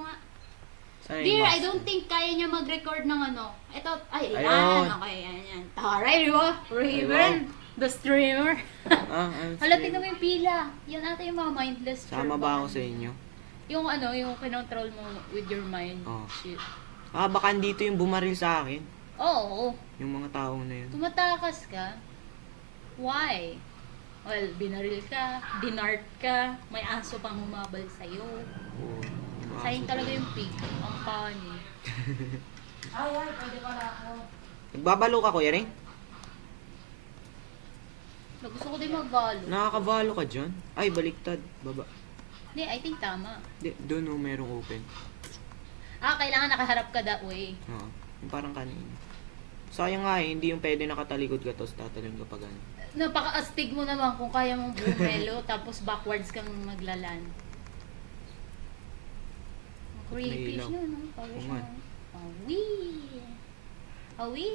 mo nga. Saan Dear, yung I mouse? don't think kaya niya mag-record ng ano. Ito, ay, Ayun. yan. Okay, yan. Taray, di ba? Raven, the streamer. I'm Hala, streaming. tingnan mo yung pila. Yan ata yung mga mindless. Sama ba ako sa inyo? Yung ano, yung kinontrol mo with your mind. Oh. Shit. Baka dito yung bumaril sa akin. Oo. Yung mga taong na yun. Tumatakas ka. Why? Well, binaril ka, dinart ka, may aso pang humabal sa'yo. Oo. Sayang talaga yung pig. Ang funny. Nagbabalo ka, Kuya Ring? Gusto ko din magbalo. Nakakabalo ka dyan? Ay, baliktad. Baba. Hindi, I think tama. Doon merong open. Kailangan nakaharap ka that way. Oo. Yung parang kanina. Sayang nga hindi yung pwede nakatalikod ka tapos tatalon ka pa gano'n. Napaka-astig mo naman kung kaya mong bumelo tapos backwards kang maglalan. Creepy ilaw. siya, no? Parang Oo siya. nga. Awi! Awi!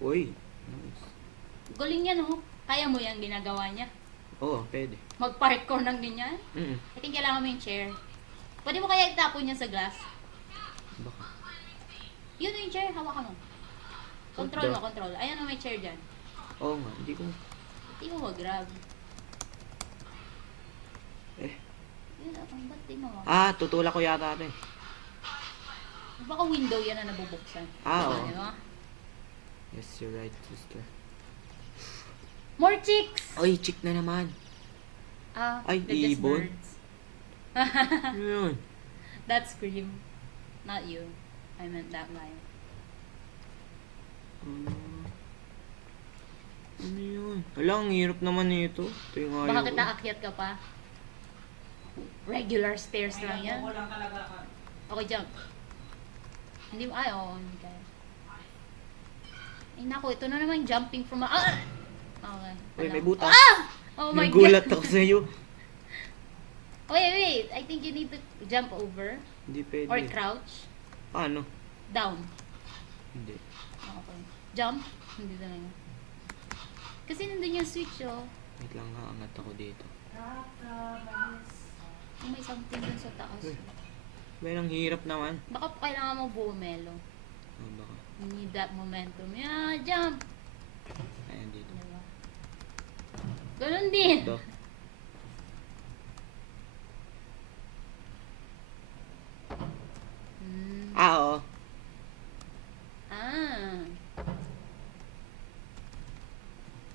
Uy. Nice. Galing yan, no? Kaya mo yan ginagawa niya. Oo, pwede. Mag-parkour ng ganyan. Mm. I think kailangan mo yung chair. Pwede mo kaya itapon yan sa glass? Baka. Yun yung chair, hawakan mo. Control mo, control. Ayan o, may chair dyan. Oo nga, hindi ko. Hindi mo mag-grab. Eh. Yun, ba't di mo? Tutulak ko yata ito eh. Baka window yan na nabubuksan. Oo. Di ba? Yes, you're right, sister. More chicks! Ay, chick na naman. Ay, they're just ibon. birds. Ano yun? That's Scream. Not you. I meant that line. Ano yun? Wala, ang hirap naman nito. Ito yung ayaw Baka ko. kita akyat ka pa. Regular stairs lang yan. Okay, jump. Hindi mo, oo, hindi kaya. Ay, naku, ito na naman jumping from a... Okay. Uy, may alam. butas. Oh my Nagulat God. ako sa'yo. Wait. I think you need to jump over. Hindi pwede. Or crouch. Paano? Down. Hindi. Okay. Jump. Hindi talaga. Kasi nandun yung switch, oh. Wait lang nga, angat ako dito. May something dun sa taas. Uy. Well, ang hirap naman. Baka kailangan mo bumelo. Baka. You need that momentum. Yeah, jump! Ayan dito. Diba? Ganun din. Ito. Mm. Oo.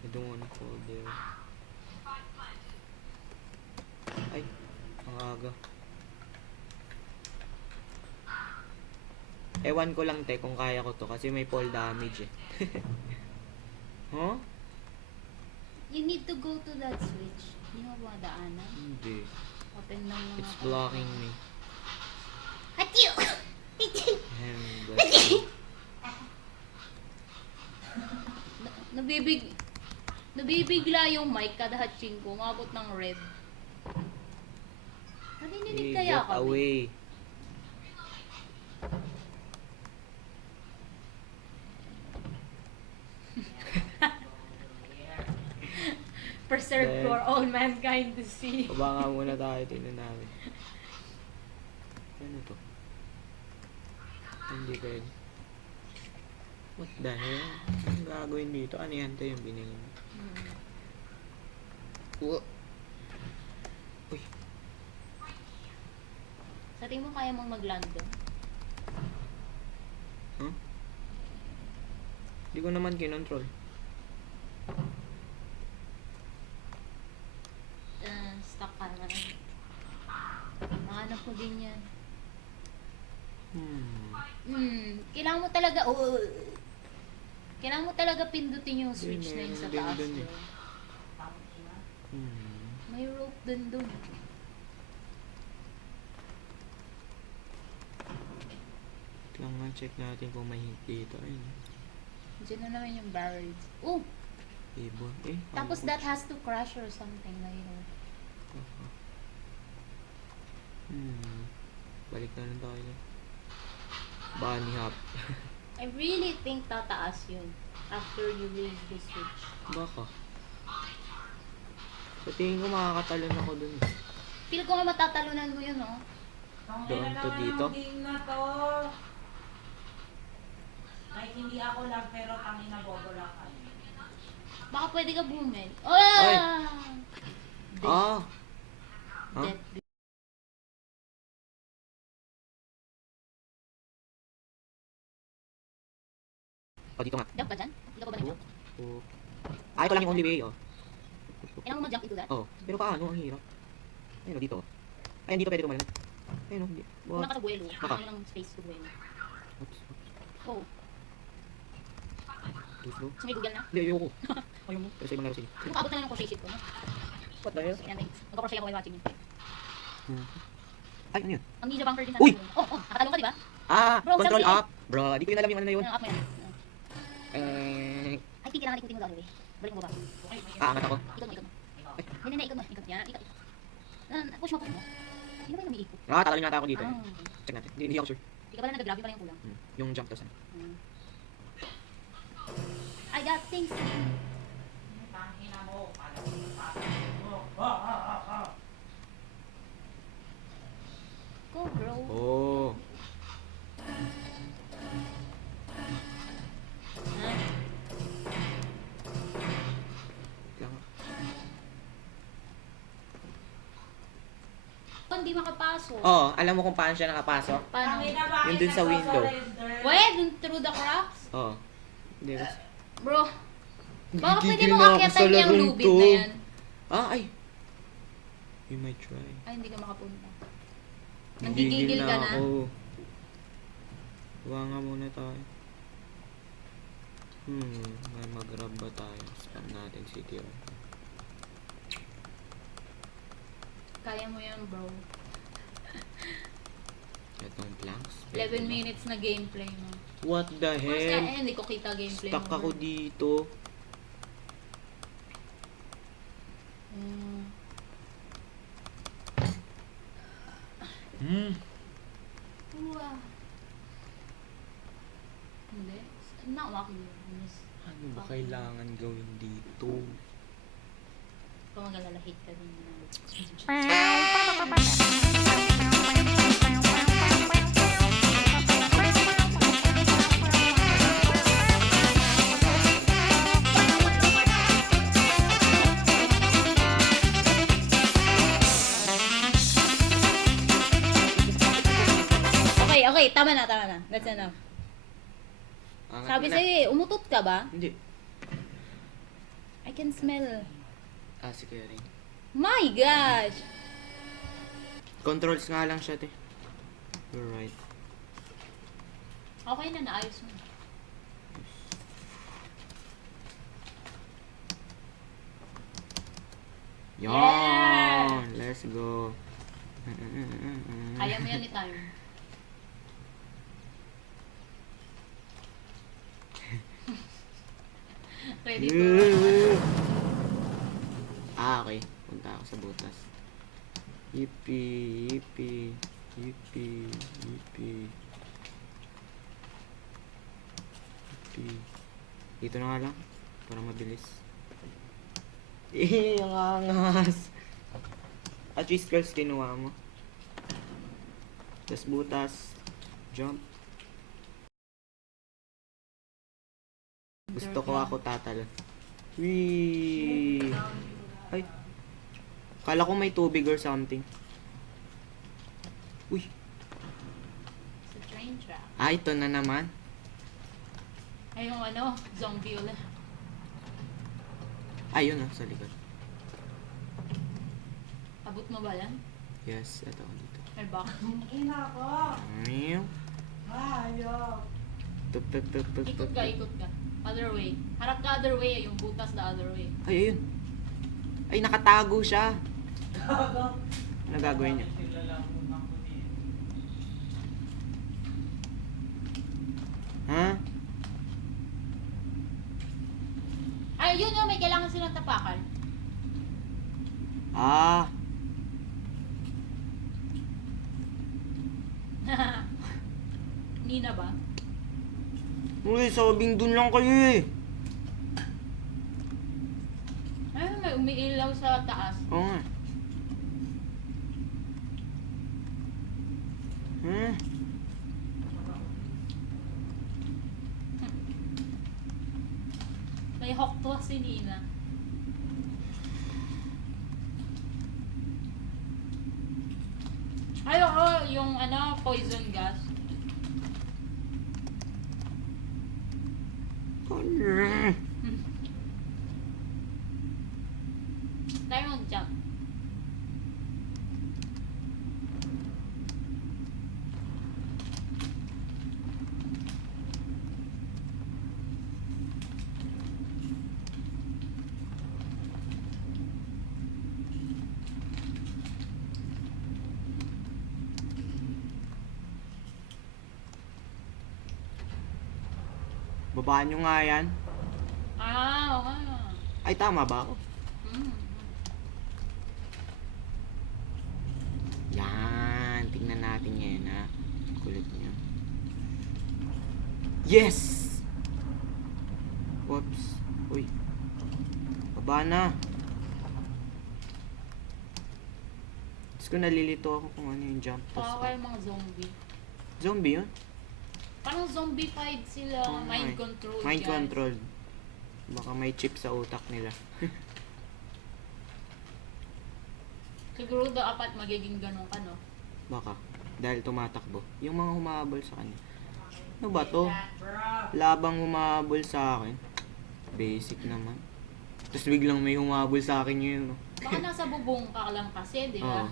I don't wanna fall there. Ay, ang aga. Ewan ko lang te kung kaya ko to kasi may fall damage eh. Huh? You need to go to that switch. Hindi mo ba daanan? Hindi. Open lang mga... It's blocking me. Achoo! Nabibigla yung mic kada hatching ko. Umabot ng red. Nanininig Hey, kaya get kami? away. Preserved Then- for all mankind to see. Baba nga muna tayo, tingnan namin. Ano to? Hindi pwede. What the hell? Anong gagawin dito? Ano yan? Ito yung binili mo. Uy. Sa tingin mo kaya mong mag-land doon? Huh? Hindi ko naman kinontrol. Stuck ka na rin. Nahanap ko din yan. Kailangan mo talaga, kailangan mo talaga pindutin yung switch na yun sa meron taas. din dun eh. Bro. May rope din dun. Lang nga, check natin kung may hint dito. Ayun. Diyan na naman yung barrels. Oh! Ibon. Tapos that has to crash or something later. Balik na lang tayo. Bunny hop. I really think tataas yun after you raise the switch. Baka. Sa tingin ko makakatalon ako dun. Feel ko nga matatalunan mo yun, oh. Doon to dito. Game na to. Ay, hindi ako lang, pero tangin na bobolakan. Baka pwede ka bumel. Ay. Dead. Ah! Huh? Dead. Oh, dito nga. Jump ka dyan? Hindi ka pa ba nag-jump? Oh. Ah, ito lang yung only way, oh. Kailangan mo mag-jump into that? Oh, pero paano? Ang hirap. Ayun, oh, dito. Ayun, dito pwede tumalon. Ayun, oh, hindi. Kulang What? ka sa buwelo. Baka. Kulang ng space sa buwelo. Oops. Oh, Too slow. so may Google na? Hindi, ayoko. Ayaw mo. Pero sa ibang laro sige. Yung kaabot na lang ng crochet sheet ko, no? What the hell? So, yan, thanks. Magka-crochet ako while watching yun. Ay, ano yun? Ang ninja bunker din Uy! Oh, nakatalong ka, di ba? Ah! Bro, Control sabi- up! Bro, di ko yun alam yung ano na yun. Up mo yan. Eh, I think kailangan ikutin mo the other way. Balik mo ba? aangat ako. Ikot mo. Hindi, ikot mo. Ikot. Yan, ikot. Push mo. Sino ba yung umiikot? Ah, tatalon yata ako dito. Ah, Check natin. Hindi ako sure. Hindi ka pala nag-grab yung pala yung kulang. Yung jump to saan. I got things to do. Tangin na mo. Go, bro. Oh. Ah, Lang. hindi makapasok. Oh, alam mo kung paano siya nakapasok? Paano? Tangin na bakit Yun dun sa window. nagsasurrender? Wait, through the cracks? Oh. Hindi ba? Bro, baka pwede Gigil mong na ako akyatan sa yung larong lubid to. na yan. Ah, ay. You might try. Ay, hindi ka makapunta. Nanggigigil ka na. ako. Huwa nga muna tayo. May mag-grab ba tayo? Spam natin CTR. Kaya mo yan, bro. Itong planks. 11 minutes na gameplay mo. What the First ka, hell? hindi ko kita gameplay Stuck mo. ako bro. dito. Mm. Wow. Hindi. Naawak yun. Ano ba kailangan gawin dito? Kung magalalahit ka din na. Okay, tama na. That's enough. Angat Sabi mo na. sa'yo eh, umutot ka ba? Hindi. I can smell. Ah, sige rin. My gosh! Controls nga lang siya, te. You're right. Okay na, naayos mo. Yan! Let's go. Kaya mo yan ni time. Ready to Ah, okay. Punta ako sa butas. Yippee, yippee, yippee, yippee. Yippee. Dito na nga lang. Para mabilis. Eh, ang angas. At least girls, kinuha mo. Tapos butas. Jump. Gusto ko ako tatalon. Wee! Ay. Kala ko may tubig or something. Uy. sa train track. Ah, ito na naman. Ay, yung ano, zombie ulit. Ayun ah, sa likod. Abot mo ba yan? Yes, ito dito. May box. Ina ko. Meow. Hayop. Tup, tup, tup, tup, Ikot tup, ka, tup. ikot ka. Other way. Harap ka other way, yung butas the other way. Ay, ayun. Ay, nakatago siya. Gago. Ano gagawin niya? Ha? Ay, yun yung may kailangan silang tapakan. Ah. Nina ba? Uy, sabing dun lang kayo eh. Ay, may umiilaw sa taas. Oo nga. Hmm. May hokto si Nina. Ay, oo, yung ano, poison gas. Ano? Tayo mag-jump. Babaan nyo nga yan. Ah, oo nga. Ay, tama ba ako? Mm. Yan. Tingnan natin ngayon, ha. Kulit niya. Yes! Whoops. Uy. Baba na. Tapos ko nalilito ako kung ano yung jump. Baka yung mga zombie. Zombie yun? Parang zombified sila. Oo nga Mind eh. control. Mind guys. control. Baka may chip sa utak nila. Siguro dapat magiging ganun ka, no? Baka. Dahil tumatakbo. Yung mga humahabol sa kanya. Ano ba to? Bro. Labang humahabol sa akin. Basic naman. Tapos biglang may humahabol sa akin yun. No? Baka nasa bubong ka lang kasi, di ba? Oo.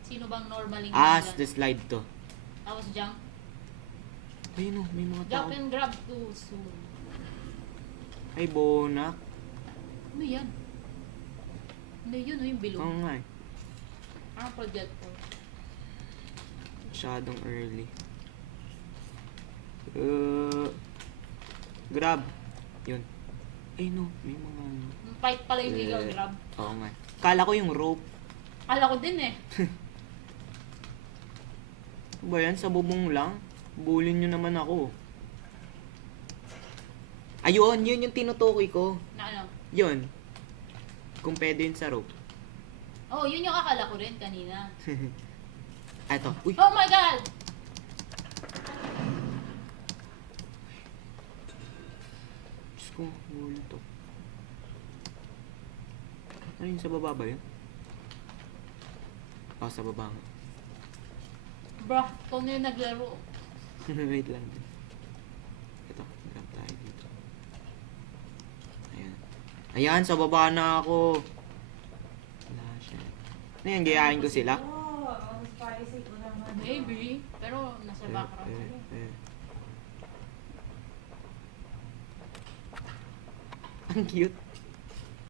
Sino bang normaling Ah, nandyan? the slide to. Tapos jump. Ayun oh, may mga tao. Jump and grab too soon. Ay, bonak. Ano yan? Ano yun, yung bilog? Oo nga eh. Parang projector. Masyadong early. Grab. Yun. Ay no, may mga ano. Fight pala yung illegal grab. Oo nga. Kala ko yung rope. Kala ko din eh. Ano ba yan? Sa bubong lang? Bulin nyo naman ako. Ayun, yun yung tinutukoy ko. Na ano? Yun. Kung pwede yun sa rope. Oh, yun yung akala ko rin kanina. Eto. Uy! Oh my God! Diyos ko, huli to. Ano yun, sa baba ba yun? Oh, sa baba nga. Bro, ito na yung naglaro. Wait lang. Ito, grab tayo dito. Ayan. Ayan, sa baba na ako. Wala siya. Ano yan, gayahin ko sila? Oh, ang spicy ko naman. Maybe. Pero nasa background sila. Ang cute.